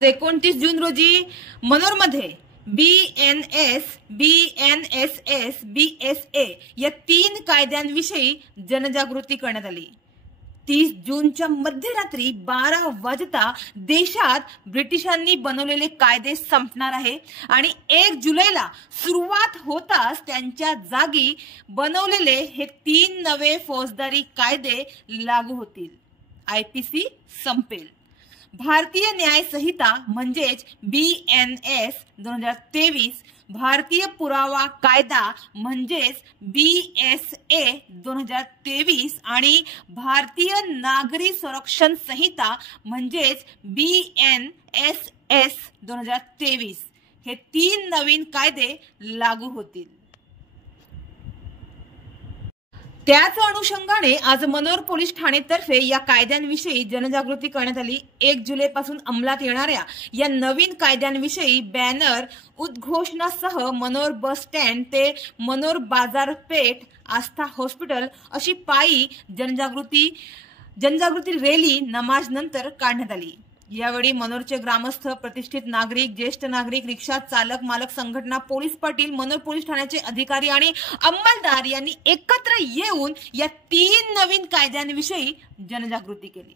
29 जून रोजी मनोरमध्ये BNS, BNSS, BSA या 3 कायद्यांविषयी जनजागृती करण्यात आली। 30 जूनच्या मध्यरात्री 12 वाजता देशात ब्रिटिशांनी बनवलेले कायदे संपणार आहे आणि 1 जुलैला सुरुवात होताच त्यांच्या जागी बनवलेले हे 3 नवे फौजदारी कायदे लागू होतील। IPC संपेल। भारतीय न्याय संहिता म्हणजेच BNS 2023, भारतीय पुरावा कायदा म्हणजेच BSA 2023 आणि भारतीय नागरी संरक्षण संहिता म्हणजेच BNSS 2023 हे 3 नवीन कायदे लागू होतील। त्याच अनुषंगाने आज मनोर पोलीस ठाणेतर्फे या कायद्यांविषयी जनजागृती करण्यात आली। 1 जुलैपासून अंमलात येणाऱ्या या नवीन कायद्यांविषयी बॅनर, उद्घोषणासह मनोर बस स्टँड ते मनोर बाजारपेठ, आस्था हॉस्पिटल अशी पायी जनजागृती रॅली नमाज नंतर काढण्यात आली। यावेळी मनोरचे ग्रामस्थ, प्रतिष्ठित नागरिक, ज्येष्ठ नागरिक, रिक्षा चालक मालक संघटना, पोलीस पाटील, मनोर पोलीस ठाण्याचे अधिकारी आणि अंमलदार यांनी एकत्र येऊन या 3 नवीन कायद्यांविषयी जनजागृती केली।